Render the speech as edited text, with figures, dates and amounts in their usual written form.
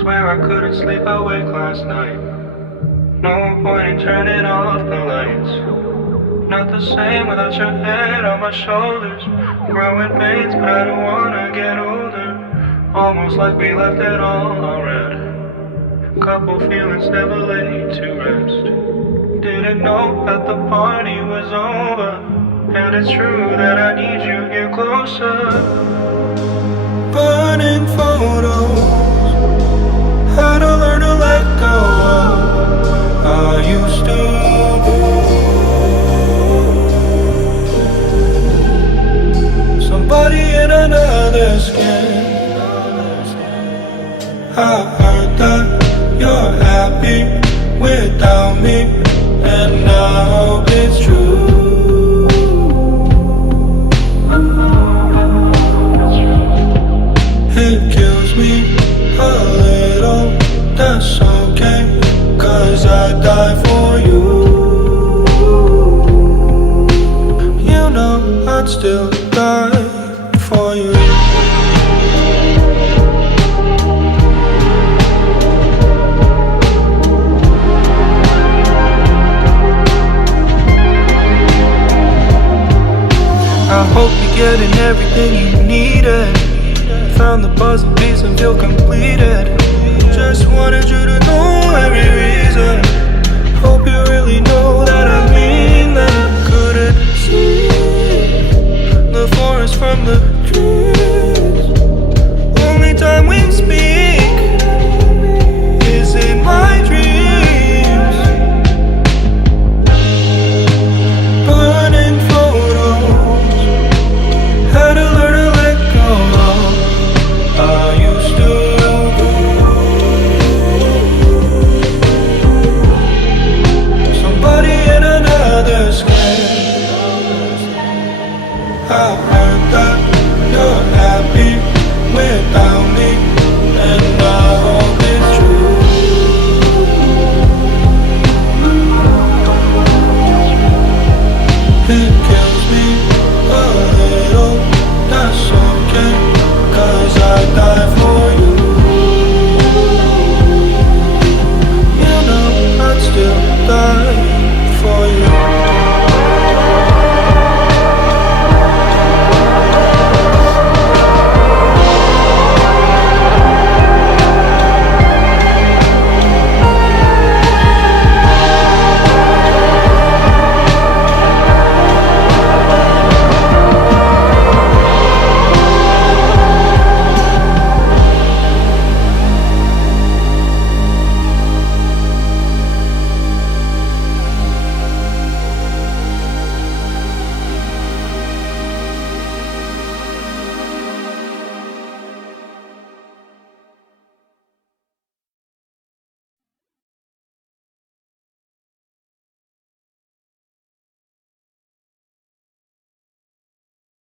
Swear I couldn't sleep awake last night. No point in turning off the lights. Not the same without your head on my shoulders. Growing pains, but I don't wanna get older. Almost like we left it all already. Couple feelings never laid to rest. Didn't know that the party was over. And it's true that I need you here closer. Burning photos. Had to learn to let go of I used to be somebody in another skin. I heard that you're happy without me, and I hope it's true. It kills me a little, that's okay, 'cause I die for you. You know I'd still die for you. I hope you're getting everything you needed. Found the puzzle piece and feel completed.